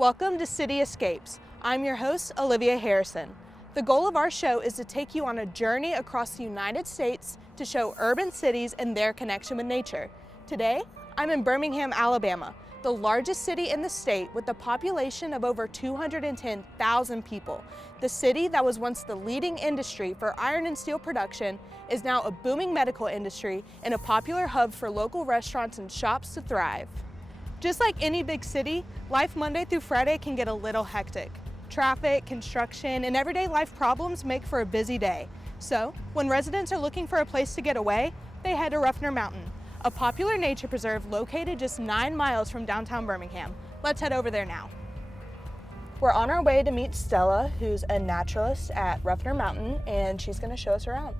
Welcome to City Escapes. I'm your host, Olivia Harrison. The goal of our show is to take you on a journey across the United States to show urban cities and their connection with nature. Today, I'm in Birmingham, Alabama, the largest city in the state with a population of over 210,000 people. The city that was once the leading industry for iron and steel production is now a booming medical industry and a popular hub for local restaurants and shops to thrive. Just like any big city, life Monday through Friday can get a little hectic. Traffic, construction, and everyday life problems make for a busy day. So, when residents are looking for a place to get away, they head to Ruffner Mountain, a popular nature preserve located just 9 miles from downtown Birmingham. Let's head over there now. We're on our way to meet Stella, who's a naturalist at Ruffner Mountain, and she's going to show us around.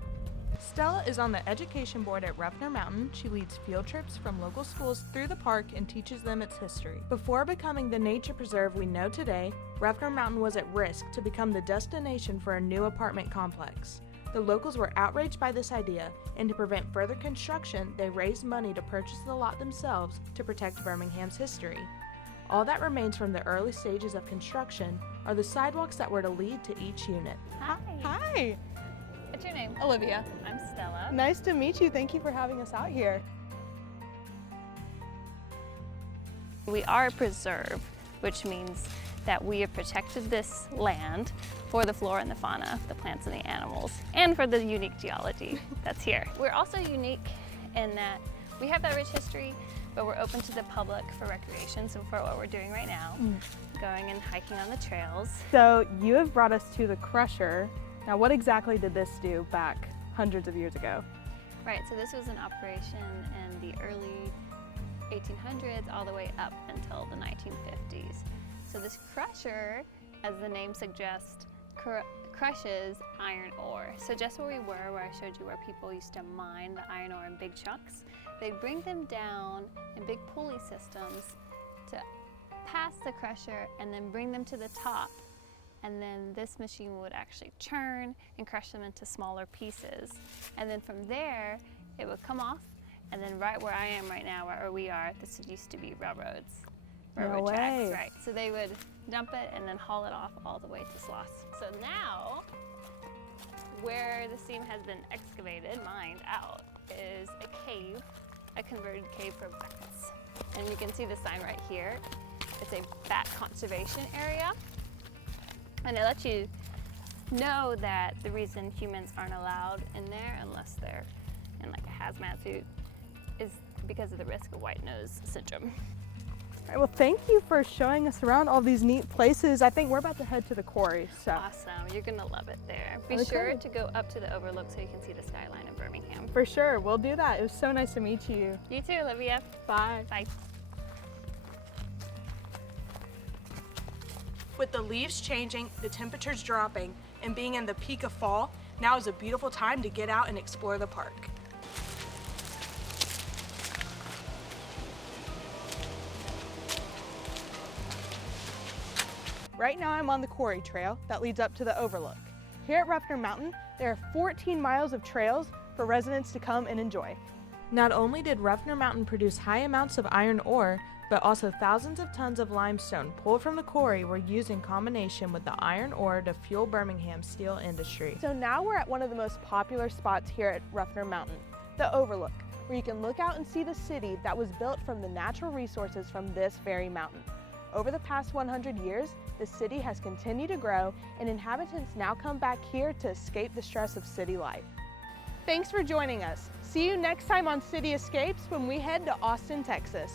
Stella is on the education board at Ruffner Mountain. She leads field trips from local schools through the park and teaches them its history. Before becoming the nature preserve we know today, Ruffner Mountain was at risk to become the destination for a new apartment complex. The locals were outraged by this idea, and to prevent further construction, they raised money to purchase the lot themselves to protect Birmingham's history. All that remains from the early stages of construction are the sidewalks that were to lead to each unit. Hi. Hi. What's your name? Olivia. I'm Stella. Nice to meet you. Thank you for having us out here. We are a preserve, which means that we have protected this land for the flora and the fauna, the plants and the animals, and for the unique geology that's here. We're also unique in that we have that rich history, but we're open to the public for recreation, so for what we're doing right now, going and hiking on the trails. So you have brought us to the Crusher. Now, what exactly did this do back hundreds of years ago? Right, so this was an operation in the early 1800s all the way up until the 1950s. So this crusher, as the name suggests, crushes iron ore. So just where we were, where I showed you where people used to mine the iron ore in big chunks, they bring them down in big pulley systems to pass the crusher and then bring them to the top. And then this machine would actually churn and crush them into smaller pieces. And then from there, it would come off, and then right where I am right now, where we are, this used to be railroads. Railroad tracks, right. So they would dump it and then haul it off all the way to Sloss. So now, where the seam has been excavated, mined out, is a cave, a converted cave for bats. And you can see the sign right here. It's a bat conservation area. And it lets you know that the reason humans aren't allowed in there unless they're in like a hazmat suit is because of the risk of white nose syndrome. All right, well, thank you for showing us around all these neat places. I think we're about to head to the quarry. So. Awesome, you're gonna love it there. Be sure to go up to the overlook so you can see the skyline of Birmingham. For sure, we'll do that. It was so nice to meet you. You too, Olivia. Bye. Bye. With the leaves changing, the temperatures dropping, and being in the peak of fall, now is a beautiful time to get out and explore the park. Right now I'm on the quarry trail that leads up to the overlook. Here at Ruffner Mountain, there are 14 miles of trails for residents to come and enjoy. Not only did Ruffner Mountain produce high amounts of iron ore, but also thousands of tons of limestone pulled from the quarry were used in combination with the iron ore to fuel Birmingham's steel industry. So now we're at one of the most popular spots here at Ruffner Mountain, the Overlook, where you can look out and see the city that was built from the natural resources from this very mountain. Over the past 100 years, the city has continued to grow, and inhabitants now come back here to escape the stress of city life. Thanks for joining us. See you next time on City Escapes when we head to Austin, Texas.